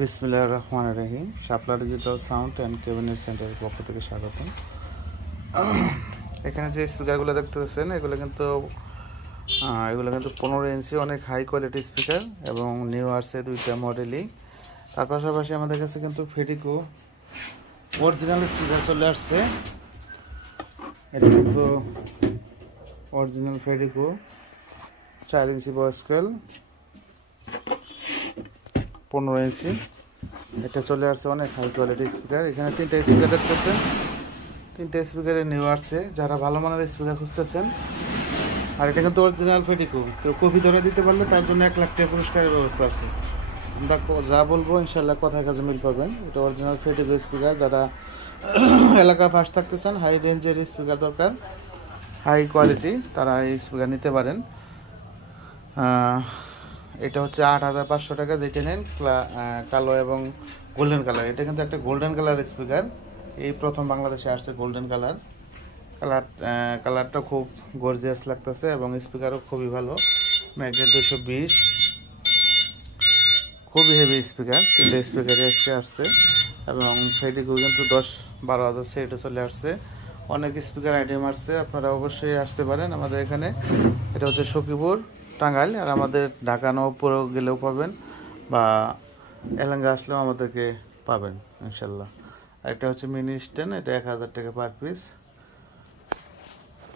বিসমিল্লাহির রহমানির রহিম। শাপলা digital sound and cabinet সেন্টারের পক্ষ থেকে স্বাগতম। এখানে যে স্পিকারগুলো দেখতে পাচ্ছেন এগুলো কিন্তু 15 ইঞ্চি অনেক হাই কোয়ালিটি স্পিকার এবং নিউ আসছে দুইটা মডেলই। তার পাশাপাশি আমাদের কাছে কিন্তু ফেডিকো অরিজিনাল স্পিকার চলে আসছে। এটা কিন্তু অরিজিনাল ফেডিকো 4 ইঞ্চি বয়স্কেল 15 ইঞ্চি। এটা চলে আসছে অনেক হাই কোয়ালিটি স্পিকার। এখানে 3টা স্পিকার দেখতেছেন, 3টা স্পিকারে নিউ আসছে। যারা ভালো মানের স্পিকার খুঁজতেছেন, আর এটা কিন্তু অরিজিনাল ফেডিকো, কেউ কপি ধরে দিতে পারলে তার জন্য 1 লাখ টাকা পুরস্কারের ব্যবস্থা আছে। আমরা যা বলবো ইনশাল্লাহ কথায় কাজে মিল পাবেন। এটা অরিজিনাল ফেডিকো স্পিকার। যারা এলাকা ফার্স্ট থাকতে চান, হাই রেঞ্জের স্পিকার দরকার, হাই কোয়ালিটি, তারা এই স্পিকার নিতে পারেন। এটা হচ্ছে 8,500 টাকা যেটা নেন, কালো এবং গোল্ডেন কালার। এটা কিন্তু একটা গোল্ডেন কালার স্পিকার, এই প্রথম বাংলাদেশে আসছে গোল্ডেন কালার। কালারটা খুব গর্জিয়াস লাগতেছে এবং স্পিকারও খুবই ভালো। ম্যাগনেট 220, খুবই হেভি স্পিকার। 3টা স্পিকারই আজকে আসছে এবং ফেডিকো কিন্তু 10-12 হাজার সেটও চলে আসছে। অনেক স্পিকার আইটেম আসছে, আপনারা অবশ্যই আসতে পারেন আমাদের এখানে। এটা হচ্ছে সখীপুর, টাঙ্গাইল। আর আমাদের ঢাকা নবপুরে গেলেও পাবেন, বা এলাঙ্গা আসলেও আমাদেরকে পাবেন ইনশাল্লাহ। আর এটা হচ্ছে মিনি স্ট্যান্ড, এটা 1,000 টাকা পার পিস।